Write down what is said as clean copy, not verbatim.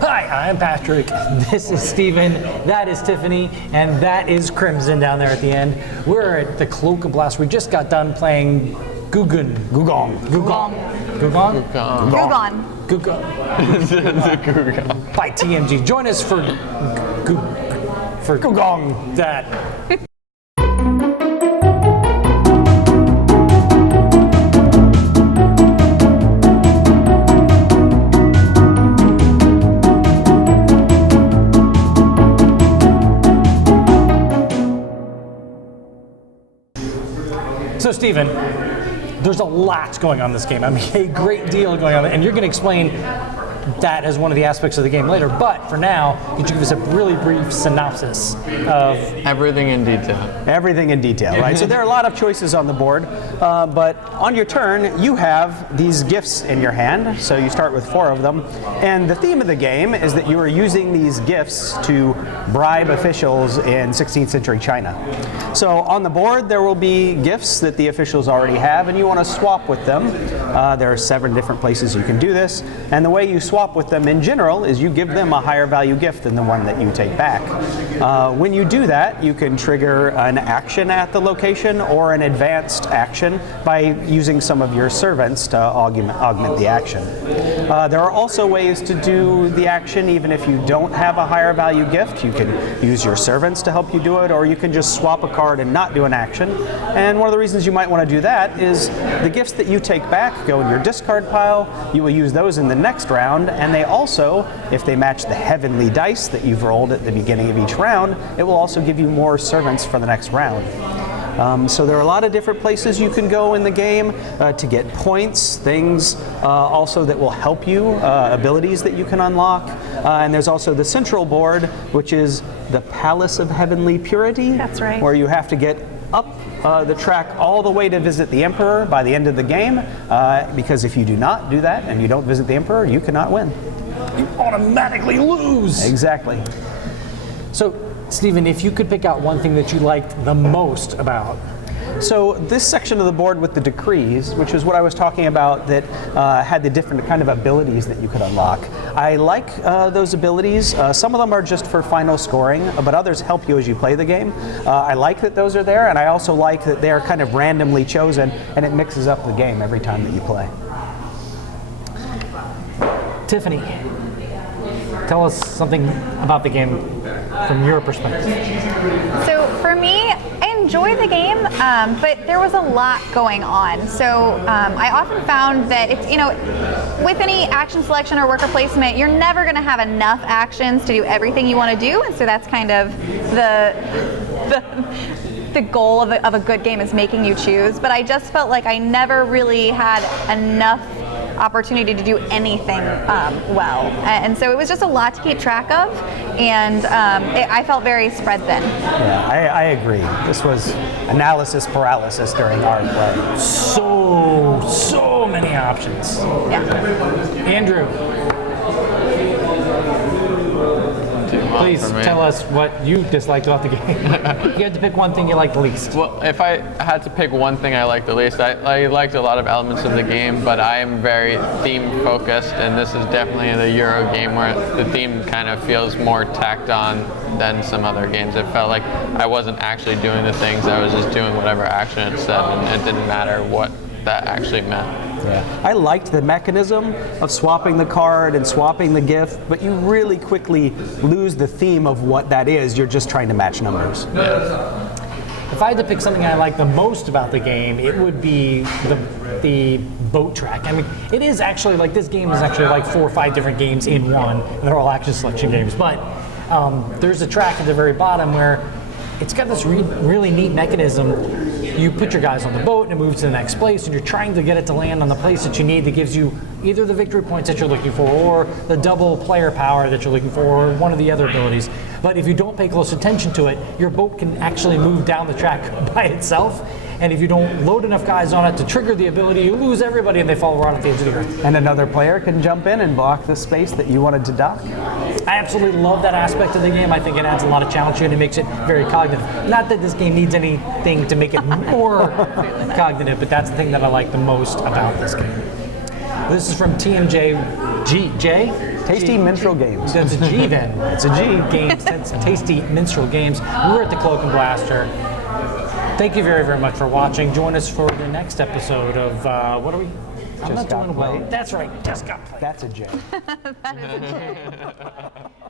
Hi, I'm Patrick. This is Steven. That is Tiffany. And that is Crimson down there at the end. We're at the Cloak and Blaster. We just got done playing Gugong. By TMG. Join us for Gugong that. So, Steven, there's a lot going on in this game. I mean, a great deal going on, and you're going to explain that as one of the aspects of the game later. But for now, could you give us a really brief synopsis of everything in detail? Everything in detail, right? So there are a lot of choices on the board, but on your turn, you have these gifts in your hand. So you start with 4 of them, and the theme of the game is that you are using these gifts to bribe officials in 16th century China. So on the board, there will be gifts that the officials already have, and you want to swap with them. There are 7 different places you can do this, and the way you swap with them in general is you give them a higher value gift than the one that you take back. When you do that, you can trigger an action at the location or an advanced action by using some of your servants to augment the action. There are also ways to do the action even if you don't have a higher value gift. You can use your servants to help you do it, or you can just swap a card and not do an action. And one of the reasons you might want to do that is the gifts that you take back go in your discard pile. You will use those in the next round, and they also, if they match the heavenly dice that you've rolled at the beginning of each round, it will also give you more servants for the next round. So there are a lot of different places you can go in the game to get points, things also that will help you, abilities that you can unlock. And there's also the central board, which is the Palace of Heavenly Purity. That's right. Where you have to get up the track all the way to visit the Emperor by the end of the game, because if you do not do that and you don't visit the Emperor, you cannot win. You automatically lose. Exactly. So, Steven, if you could pick out one thing that you liked the most about. So this section of the board with the decrees, which is what I was talking about, that had the different kind of abilities that you could unlock. I like those abilities. Some of them are just for final scoring, but others help you as you play the game. I like that those are there, and I also like that they are kind of randomly chosen, and it mixes up the game every time that you play. Tiffany, tell us something about the game from your perspective. So for me, I enjoy the game, but there was a lot going on. So I often found that it's, with any action selection or worker placement, you're never going to have enough actions to do everything you want to do, and so that's kind of the goal of a good game, is making you choose. But I just felt like I never really had enough opportunity to do anything well, and so it was just a lot to keep track of, and I felt very spread thin. Yeah, I agree. This was analysis paralysis during our play. So many options. Yeah. Andrew, please tell us what you disliked about the game. You had to pick one thing you liked the least. Well, if I had to pick one thing I liked the least, I liked a lot of elements of the game, but I am very theme focused, and this is definitely the Euro game where the theme kind of feels more tacked on than some other games. It felt like I wasn't actually doing the things, I was just doing whatever action it said, and it didn't matter what that actually meant. Yeah. I liked the mechanism of swapping the card and swapping the gift, but you really quickly lose the theme of what that is. You're just trying to match numbers. Yeah. If I had to pick something I like the most about the game, it would be the boat track. I mean, it is actually like, this game is actually like 4 or 5 different games in one, and they're all action selection games, but there's a track at the very bottom where it's got this really neat mechanism. You put your guys on the boat and it moves to the next place, and you're trying to get it to land on the place that you need that gives you either the victory points that you're looking for, or the double player power that you're looking for, or one of the other abilities. But if you don't pay close attention to it, your boat can actually move down the track by itself. And if you don't load enough guys on it to trigger the ability, you lose everybody and they fall right off the edge of the earth. And another player can jump in and block the space that you wanted to dock. I absolutely love that aspect of the game. I think it adds a lot of challenge to it and it makes it very cognitive. Not that this game needs anything to make it more cognitive, but that's the thing that I like the most about this game. This is from TMG. Tasty Minstrel Games. That's a G then. It's a G. Games. That's Tasty Minstrel Games. We're at the Cloak and Blaster. Thank you very, very much for watching. Join us for the next episode of what are we? I'm Just not Got doing well. Played. That's right. Just got played. That's a J. That is a J.